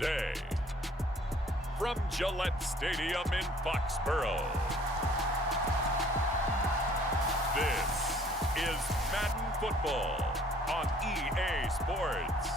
today. From Gillette Stadium in Foxborough, this is Madden Football on EA Sports.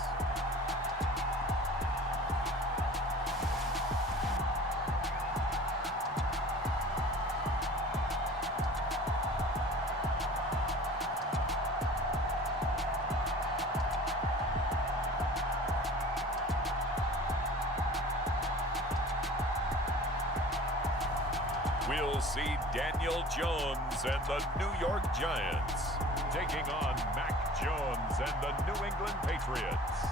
We'll see Daniel Jones and the New York Giants taking on Mac Jones and the New England Patriots.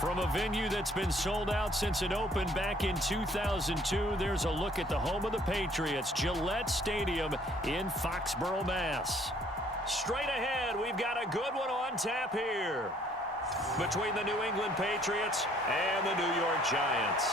From a venue that's been sold out since it opened back in 2002, there's a look at the home of the Patriots, Gillette Stadium in Foxborough, Mass. Straight ahead, we've got a good one on tap here between the New England Patriots and the New York Giants.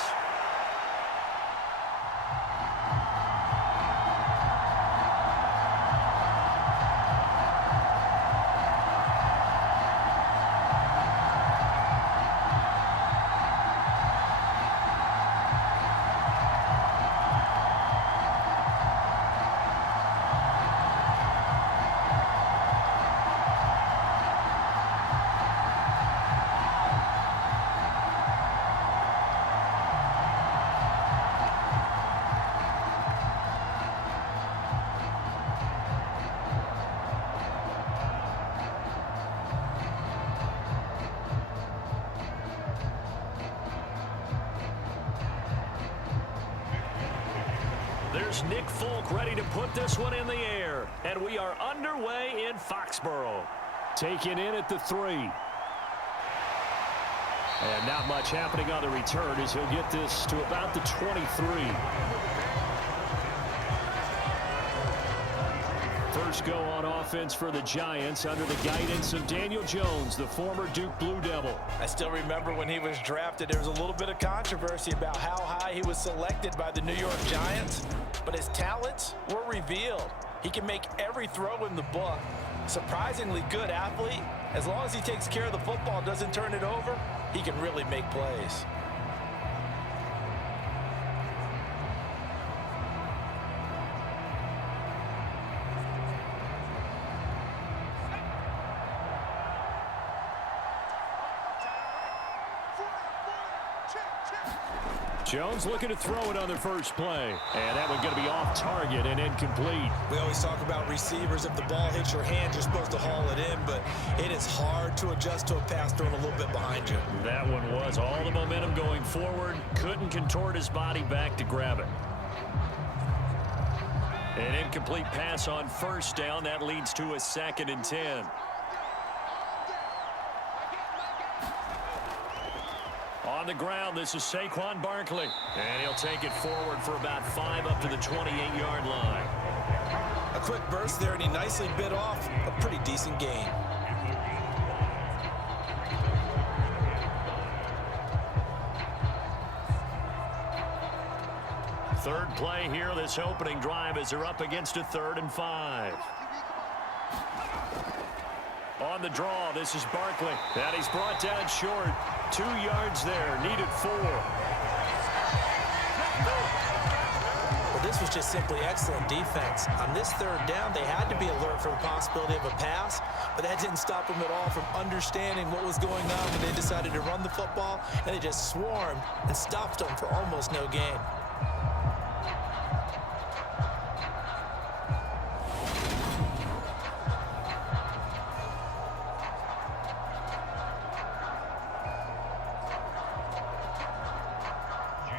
There's Nick Folk ready to put this one in the air. And we are underway in Foxborough. Taken in at the 3. And not much happening on the return as he'll get this to about the 23. First go on offense for the Giants under the guidance of Daniel Jones, the former Duke Blue Devil. I still remember when he was drafted, there was a little bit of controversy about how high he was selected by the New York Giants, but his talents were revealed. He can make every throw in the book. Surprisingly good athlete. As long as he takes care of the football and doesn't turn it over, he can really make plays. Jones looking to throw it on the first play. And that one going to be off target and incomplete. We always talk about receivers. If the ball hits your hand, you're supposed to haul it in, but it is hard to adjust to a pass thrown a little bit behind you. That one was all the momentum going forward. Couldn't contort his body back to grab it. An incomplete pass on first down. That leads to a 2nd and 10. On the ground, this is Saquon Barkley. And he'll take it forward for about 5 up to the 28-yard line. A quick burst there, and he nicely bit off a pretty decent gain. Third play here, this opening drive as they're up against a 3rd and 5. On the draw, this is Barkley. And he's brought down short. 2 yards there, needed 4. Well, this was just simply excellent defense. On this 3rd down, they had to be alert for the possibility of a pass, but that didn't stop them at all from understanding what was going on when they decided to run the football, and they just swarmed and stopped them for almost no gain.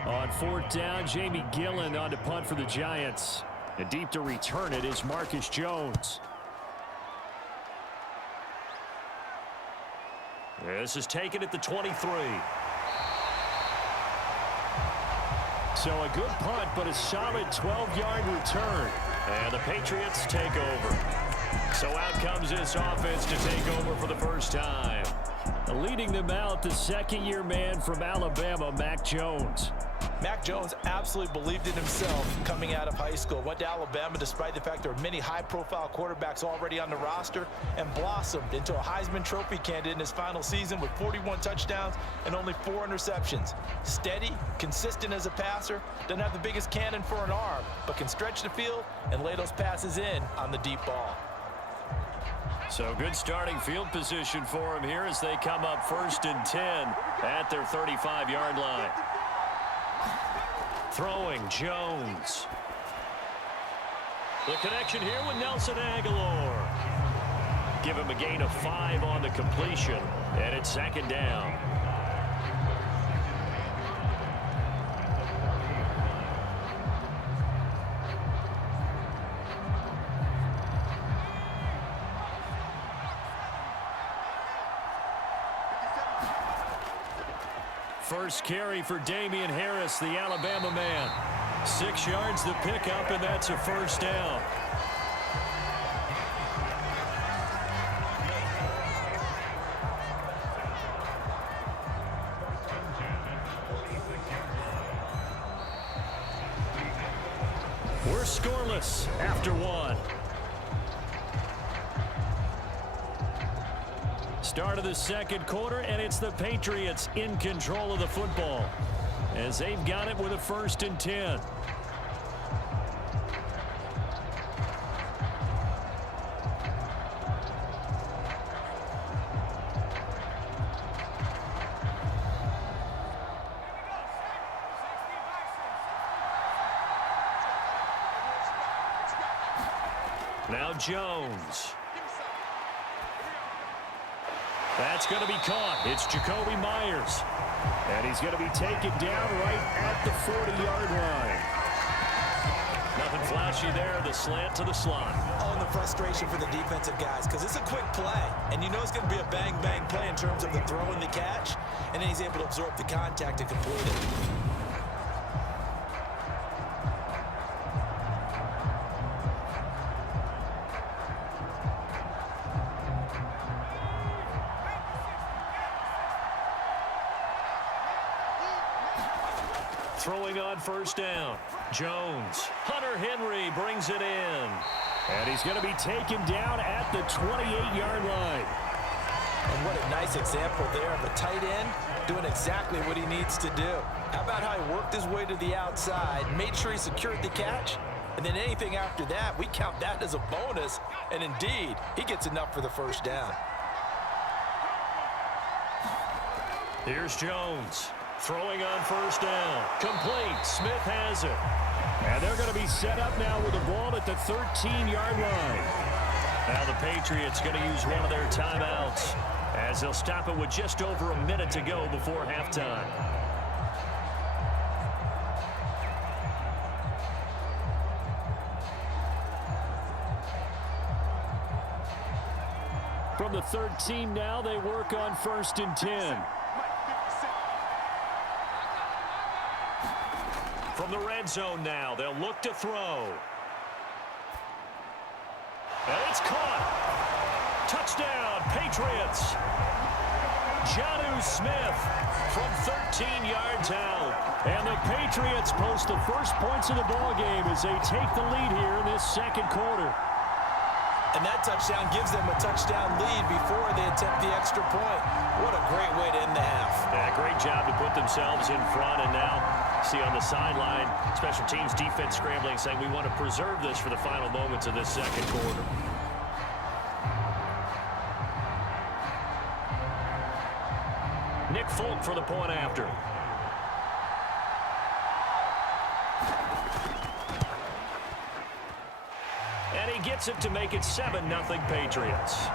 On 4th down, Jamie Gillen on to punt for the Giants. And deep to return it is Marcus Jones. This is taken at the 23. So a good punt, but a solid 12-yard return. And the Patriots take over. So out comes this offense to take over for the first time. Leading them out, the 2nd-year man from Alabama, Mac Jones. Mac Jones absolutely believed in himself coming out of high school. Went to Alabama despite the fact there were many high-profile quarterbacks already on the roster, and blossomed into a Heisman Trophy candidate in his final season with 41 touchdowns and only 4 interceptions. Steady, consistent as a passer, doesn't have the biggest cannon for an arm, but can stretch the field and lay those passes in on the deep ball. So good starting field position for him here as they come up 1st and 10 at their 35-yard line. Throwing, Jones. The connection here with Nelson Aguilar. Give him a gain of 5 on the completion, and it's 2nd down. First carry for Damian Harris, the Alabama man. 6 yards the pickup, and that's a 1st down. We're scoreless after 1. Start of the 2nd quarter, and it's the Patriots in control of the football as they've got it with a 1st and 10. Now Jones. That's going to be caught. It's Jacoby Myers. And he's going to be taken down right at the 40-yard line. Nothing flashy there. The slant to the slot. Oh, and the frustration for the defensive guys, because it's a quick play. And you know it's going to be a bang-bang play in terms of the throw and the catch. And then he's able to absorb the contact and complete it. Throwing on 1st down. Jones. Hunter Henry brings it in. And he's going to be taken down at the 28-yard line. And what a nice example there of a tight end doing exactly what he needs to do. How about how he worked his way to the outside, made sure he secured the catch, and then anything after that, we count that as a bonus. And indeed, he gets enough for the 1st down. Here's Jones. Throwing on 1st down. Complete. Smith has it. And they're going to be set up now with the ball at the 13-yard line. Now the Patriots going to use one of their timeouts as they'll stop it with just over a minute to go before halftime. From the 13 now, they work on 1st and 10. From the red zone now, they'll look to throw. And it's caught. Touchdown, Patriots. Jonnu Smith from 13 yards out. And the Patriots post the first points of the ballgame as they take the lead here in this 2nd quarter. And that touchdown gives them a touchdown lead before they attempt the extra point. What a great way to end the half. Yeah, great job to put themselves in front, and now see on the sideline, special teams defense scrambling, saying we want to preserve this for the final moments of this 2nd quarter. Nick Folk for the point after. And he gets it to make it 7-0 Patriots.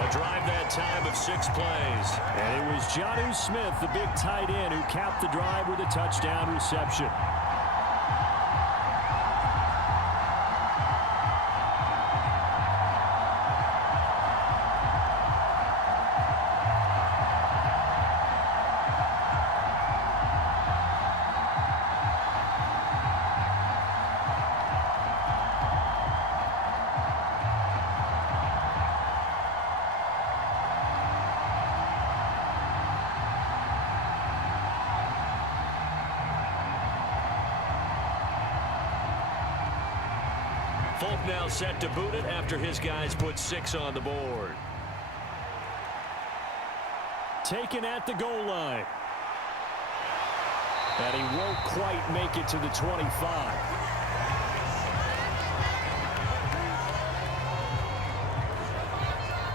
A drive that time of 6 plays. And it was Jonnu Smith, the big tight end, who capped the drive with a touchdown reception. Folk now set to boot it after his guys put 6 on the board. Taken at the goal line. And he won't quite make it to the 25.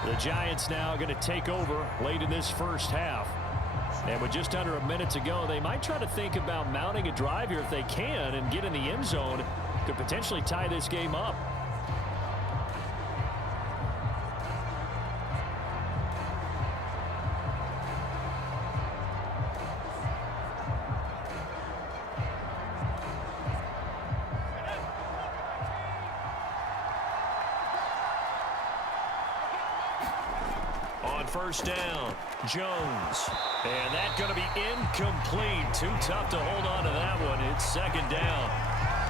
The Giants now going to take over late in this first half. And with just under a minute to go, they might try to think about mounting a drive here if they can and get in the end zone. Could potentially tie this game up. On first down, Jones. And that's going to be incomplete. Too tough to hold on to that one. It's second down.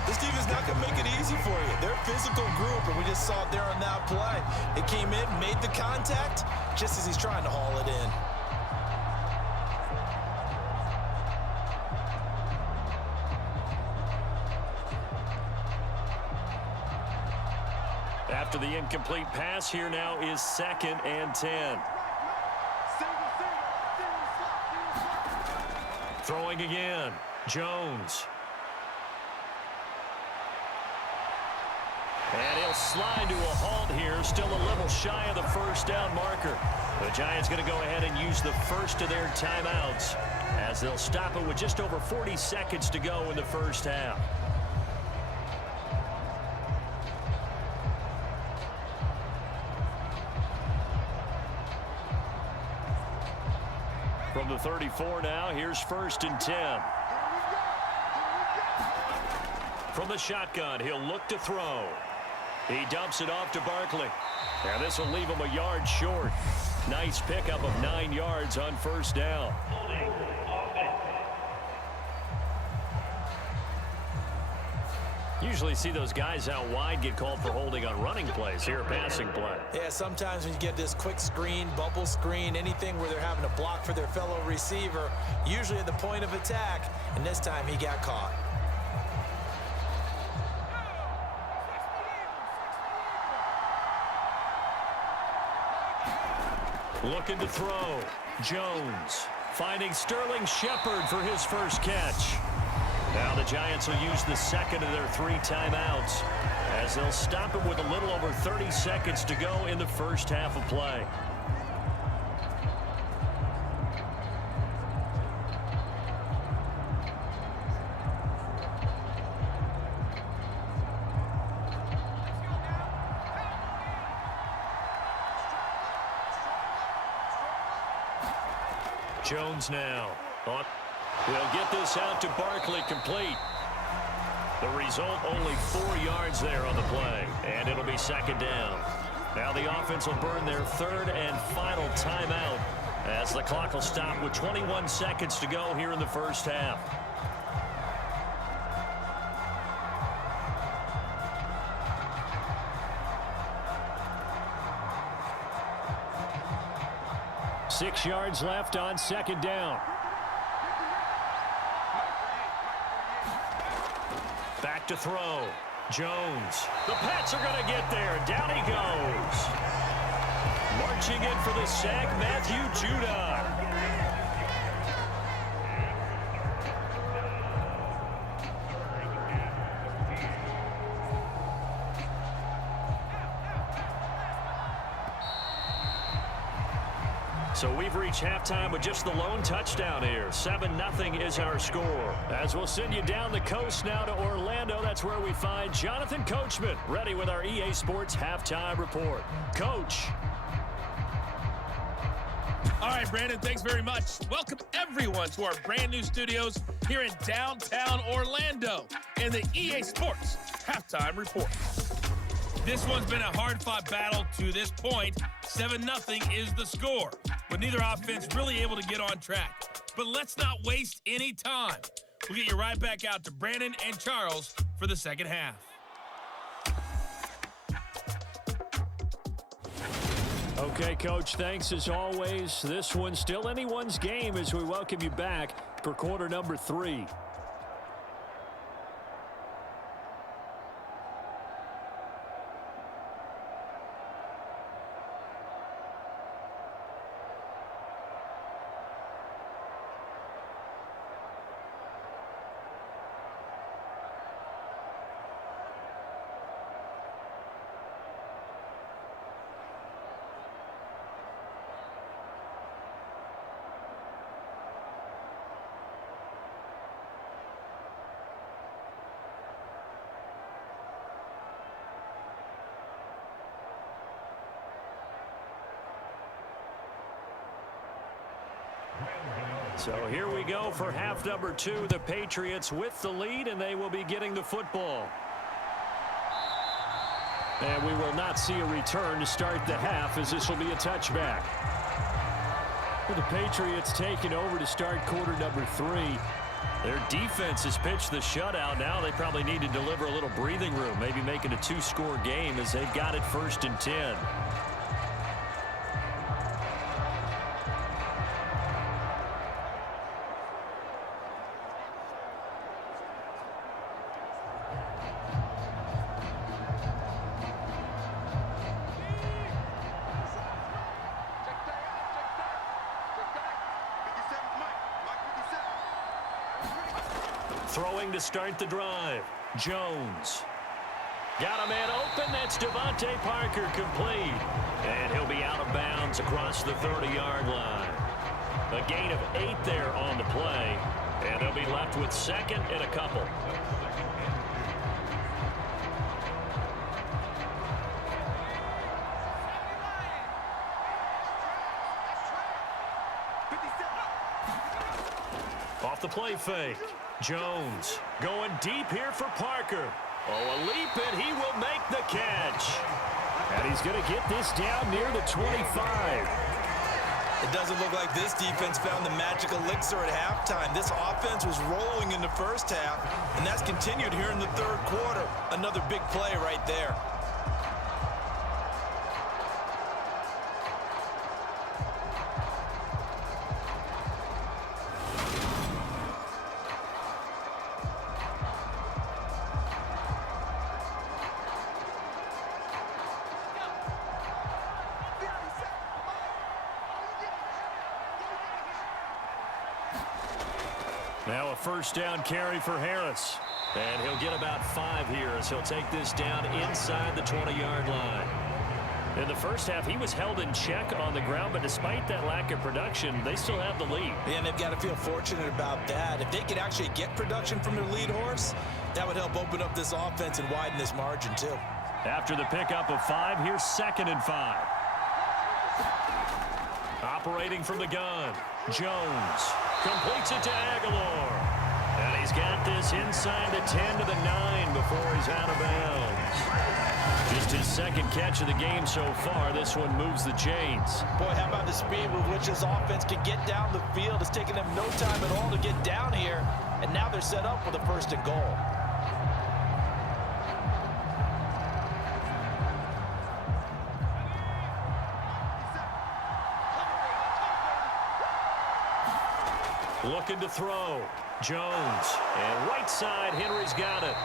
This defense not going to make it easy for you. They're a physical group, and we just saw it there on that play. It came in, made the contact, just as he's trying to haul it in. After the incomplete pass, here now is 2nd and 10. Throwing again, Jones. And he'll slide to a halt here, still a little shy of the first down marker. The Giants going to go ahead and use the first of their timeouts as they'll stop it with just over 40 seconds to go in the first half. From the 34 now, here's 1st and 10. From the shotgun, he'll look to throw. He dumps it off to Barkley. And this will leave him a yard short. Nice pickup of 9 yards on first down. Usually see those guys out wide get called for holding on running plays. Here, a passing play. Yeah, sometimes when you get this quick screen, bubble screen, anything where they're having to block for their fellow receiver, usually at the point of attack, and this time he got caught. Looking to throw. Jones finding Sterling Shepard for his first catch. Now the Giants will use the second of their 3 timeouts as they'll stop it with a little over 30 seconds to go in the first half of play. Jones now. We'll get this out to Barkley, complete. The result, only 4 yards there on the play, and it'll be second down. Now the offense will burn their 3rd and final timeout as the clock will stop with 21 seconds to go here in the first half. Six yards left on second down. Back to throw. Jones. The Pats are going to get there. Down he goes. Marching in for the sack, Matthew Judon. So we've reached halftime with just the lone touchdown here. 7-0 is our score. As we'll send you down the coast now to Orlando, that's where we find Jonathan Coachman ready with our EA Sports halftime report. Coach. All right, Brandon, thanks very much. Welcome everyone to our brand new studios here in downtown Orlando and the EA Sports halftime report. This one's been a hard-fought battle to this point. 7-0 is the score, with neither offense really able to get on track. But let's not waste any time. We'll get you right back out to Brandon and Charles for the second half. Okay, Coach, thanks as always. This one's still anyone's game as we welcome you back for quarter number 3. So here we go for half number 2. The Patriots with the lead, and they will be getting the football. And we will not see a return to start the half, as this will be a touchback. With the Patriots taking over to start quarter number 3. Their defense has pitched the shutout. Now they probably need to deliver a little breathing room, maybe make it a 2-score game as they've got it 1st and 10. Throwing to start the drive. Jones. Got a man open. That's Devontae Parker complete. And he'll be out of bounds across the 30-yard line. A gain of 8 there on the play. And they'll be left with 2nd and a couple. Off the play fake. Jones going deep here for Parker. Oh, a leap, and he will make the catch. And he's going to get this down near the 25. It doesn't look like this defense found the magic elixir at halftime. This offense was rolling in the first half, and that's continued here in the 3rd quarter. Another big play right there. Now a 1st down carry for Harris. And he'll get about 5 here as he'll take this down inside the 20-yard line. In the first half, he was held in check on the ground, but despite that lack of production, they still have the lead. And they've got to feel fortunate about that. If they could actually get production from their lead horse, that would help open up this offense and widen this margin too. After the pickup of 5, here's 2nd and 5. Operating from the gun, Jones completes it to Aguilar. And he's got this inside the 10 to the 9 before he's out of bounds. Just his 2nd catch of the game so far. This one moves the chains. Boy, how about the speed with which this offense can get down the field? It's taken them no time at all to get down here. And now they're set up with a 1st and goal. Looking to throw. Jones. And right side, Henry's got it.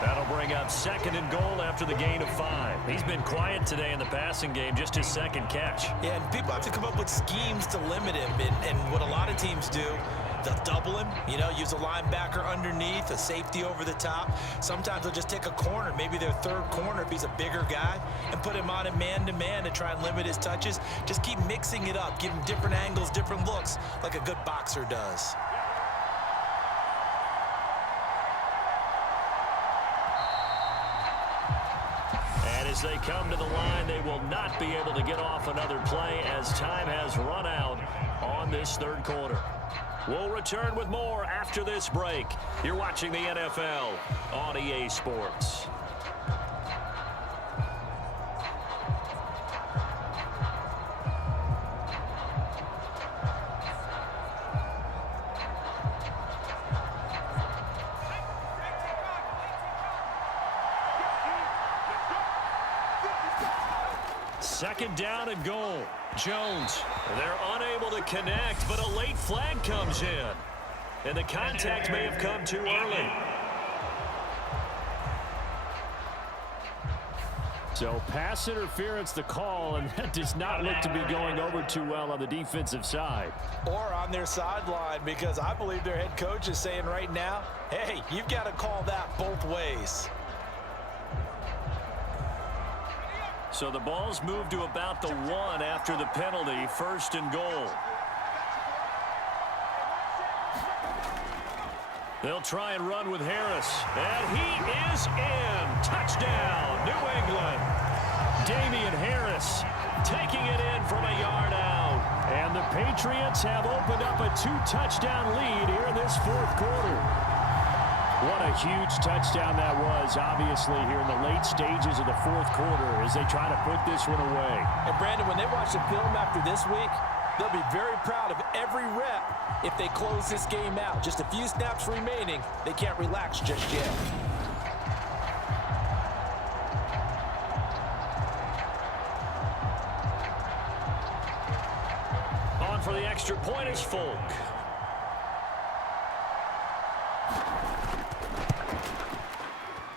That'll bring up 2nd and goal after the gain of 5. He's been quiet today in the passing game, just his 2nd catch. Yeah, and people have to come up with schemes to limit him. And what a lot of teams do, they'll double him, use a linebacker underneath, a safety over the top. Sometimes they'll just take a corner, maybe their 3rd corner if he's a bigger guy, and put him on a man-to-man to try and limit his touches. Just keep mixing it up, give him different angles, different looks, like a good boxer does. And as they come to the line, they will not be able to get off another play as time has run out on this 3rd quarter. We'll return with more after this break. You're watching the NFL on EA Sports. Second down and goal. Jones. They're unable to connect, but a late flag comes in. And the contact may have come too early. So pass interference the call, and that does not look to be going over too well on the defensive side. Or on their sideline, because I believe their head coach is saying right now, hey, you've got to call that both ways. So the ball's moved to about the 1 after the penalty, 1st and goal. They'll try and run with Harris. And he is in. Touchdown, New England. Damian Harris taking it in from a yard out. And the Patriots Patriots have opened up a 2-touchdown lead here in this fourth quarter. What a huge touchdown that was, obviously, here in the late stages of the fourth quarter as they try to put this one away. And, Brandon, when they watch the film after this week, they'll be very proud of every rep if they close this game out. Just a few snaps remaining. They can't relax just yet. On for the extra point is Folk.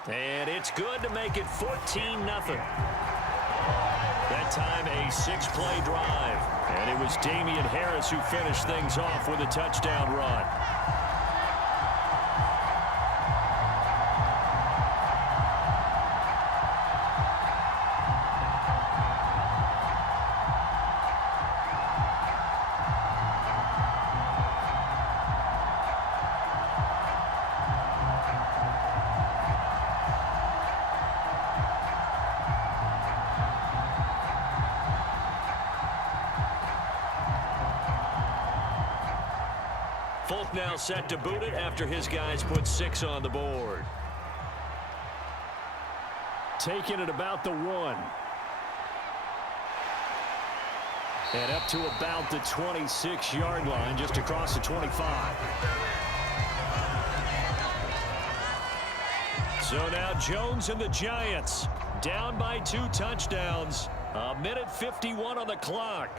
And it's good to make it 14-0. That time a 6-play drive. And it was Damian Harris who finished things off with a touchdown run. Folk now set to boot it after his guys put 6 on the board. Taking it about the 1. And up to about the 26-yard line, just across the 25. So now Jones and the Giants down by 2 touchdowns. 1:51 on the clock.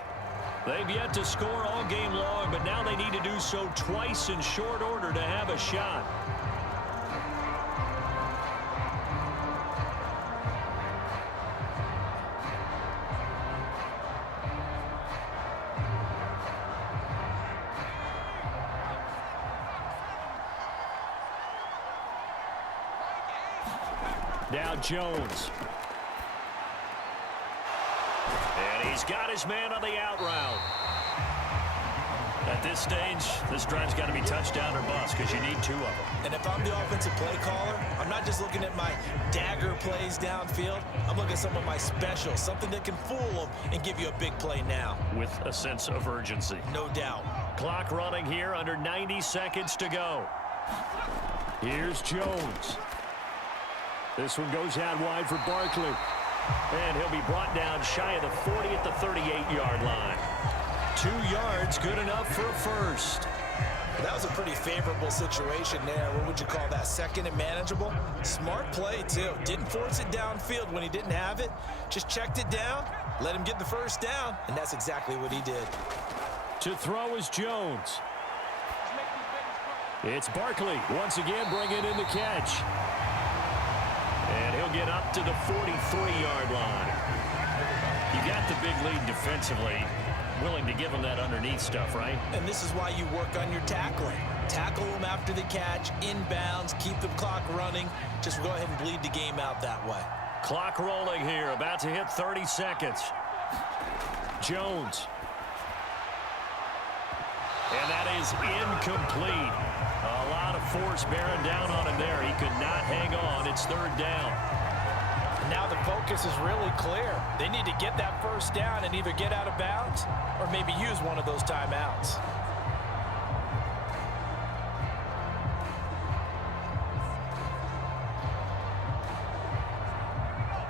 They've yet to score all game long, but now they need to do so twice in short order to have a shot. Now Jones. And he's got his man on the out route. At this stage, this drive's got to be touchdown or bust because you need 2 of them. And if I'm the offensive play caller, I'm not just looking at my dagger plays downfield. I'm looking at some of my specials, something that can fool them and give you a big play now. With a sense of urgency. No doubt. Clock running here, under 90 seconds to go. Here's Jones. This one goes out wide for Barkley. And he'll be brought down shy of the 40 at the 38-yard line. 2 yards, good enough for a first. That was a pretty favorable situation there. What would you call that? Second and manageable? Smart play, too. Didn't force it downfield when he didn't have it. Just checked it down, let him get the first down, and that's exactly what he did. To throw is Jones. It's Barkley once again bringing in the catch. And he'll get up to the 43-yard line. You got the big lead defensively. Willing to give him that underneath stuff, right? And this is why you work on your tackling. Tackle them after the catch, inbounds, keep the clock running. Just go ahead and bleed the game out that way. Clock rolling here, about to hit 30 seconds. Jones. And that is incomplete. A lot of force bearing down on him there. He could not hang on. It's 3rd down. Now the focus is really clear. They need to get that first down and either get out of bounds or maybe use one of those timeouts.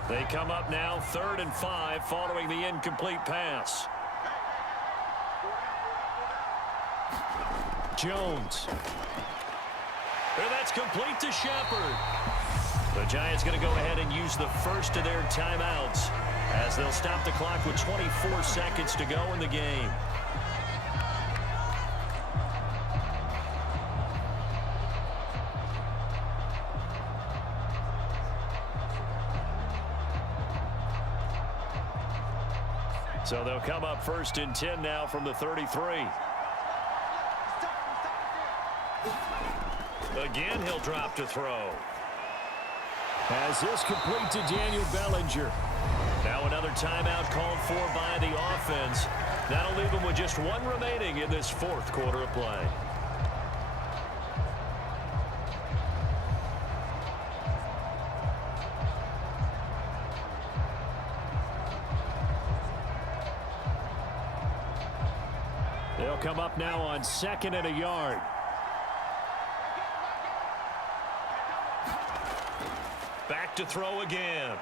They come up now 3rd and 5 following the incomplete pass. Jones. And that's complete to Shepard. The Giants going to go ahead and use the first of their timeouts as they'll stop the clock with 24 seconds to go in the game. So they'll come up 1st and 10 now from the 33. Again, he'll drop to throw. As this complete to Daniel Bellinger. Now another timeout called for by the offense. That'll leave them with just 1 remaining in this 4th quarter of play. They'll come up now on 2nd and a yard. Back to throw again.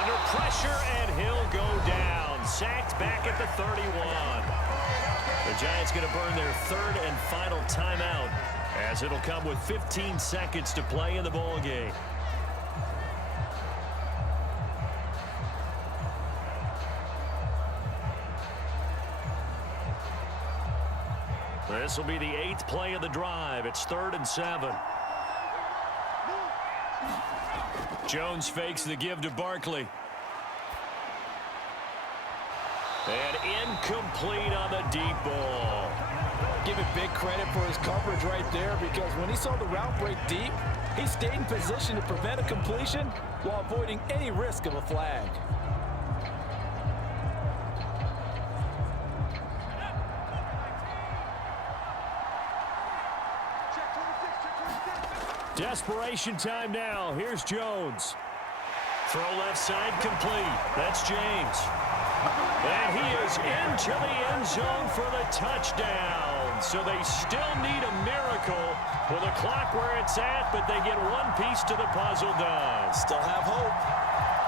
Under pressure, and he'll go down. Sacked back at the 31. The Giants going to burn their 3rd and final timeout, as it'll come with 15 seconds to play in the ball game. This will be the 8th play of the drive. It's 3rd and 7. Jones fakes the give to Barkley. And incomplete on the deep ball. Give it big credit for his coverage right there, because when he saw the route break deep, he stayed in position to prevent a completion while avoiding any risk of a flag. Desperation time now. Here's Jones. Throw left side complete. That's James. And he is into the end zone for the touchdown. So they still need a miracle with a clock where it's at, but they get one piece to the puzzle done. Still have hope.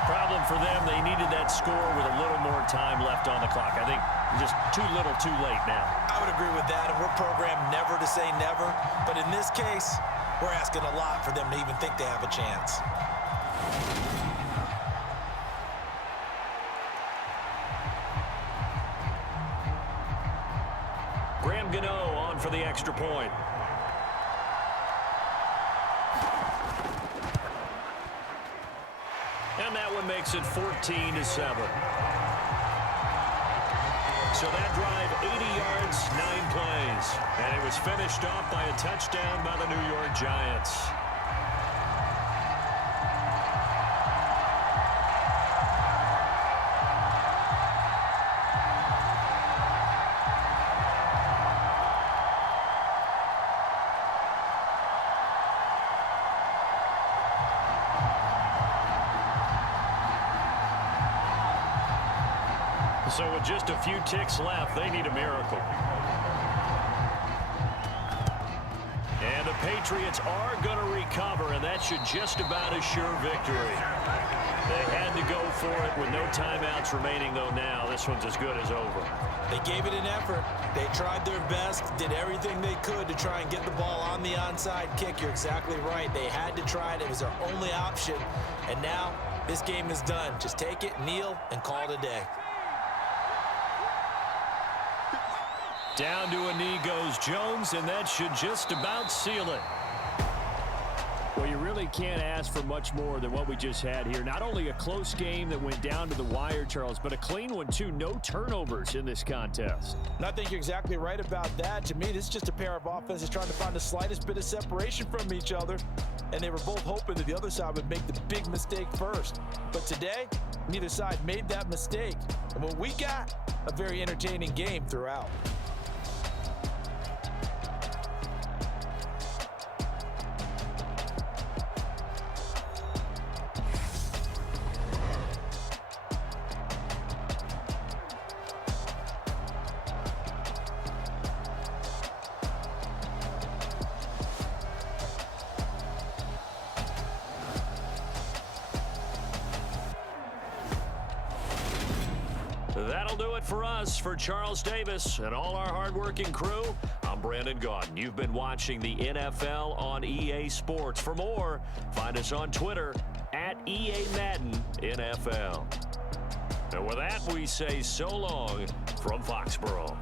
Problem for them, they needed that score with a little more time left on the clock. I think just too little too late now. I would agree with that, and we're programmed never to say never. But in this case, we're asking a lot for them to even think they have a chance. Graham Gano on for the extra point. And that one makes it 14-7. So that drive, 80 yards, 9 plays. And it was finished off by a touchdown by the New York Giants. So with just a few ticks left, they need a miracle. And the Patriots are going to recover, and that should just about assure victory. They had to go for it with no timeouts remaining, though now this one's as good as over. They gave it an effort. They tried their best, did everything they could to try and get the ball on the onside kick. You're exactly right. They had to try it. It was their only option. And now this game is done. Just take it, kneel, and call it a day. Down to a knee goes Jones, and that should just about seal it. Well, you really can't ask for much more than what we just had here. Not only a close game that went down to the wire, Charles, but a clean one, too. No turnovers in this contest. And I think you're exactly right about that. To me, this is just a pair of offenses trying to find the slightest bit of separation from each other. And they were both hoping that the other side would make the big mistake first. But today, neither side made that mistake. And what we got, a very entertaining game throughout. That'll do it for us. For Charles Davis and all our hardworking crew, I'm Brandon Gaudin. You've been watching the NFL on EA Sports. For more, find us on Twitter at EA Madden NFL. And with that, we say so long from Foxborough.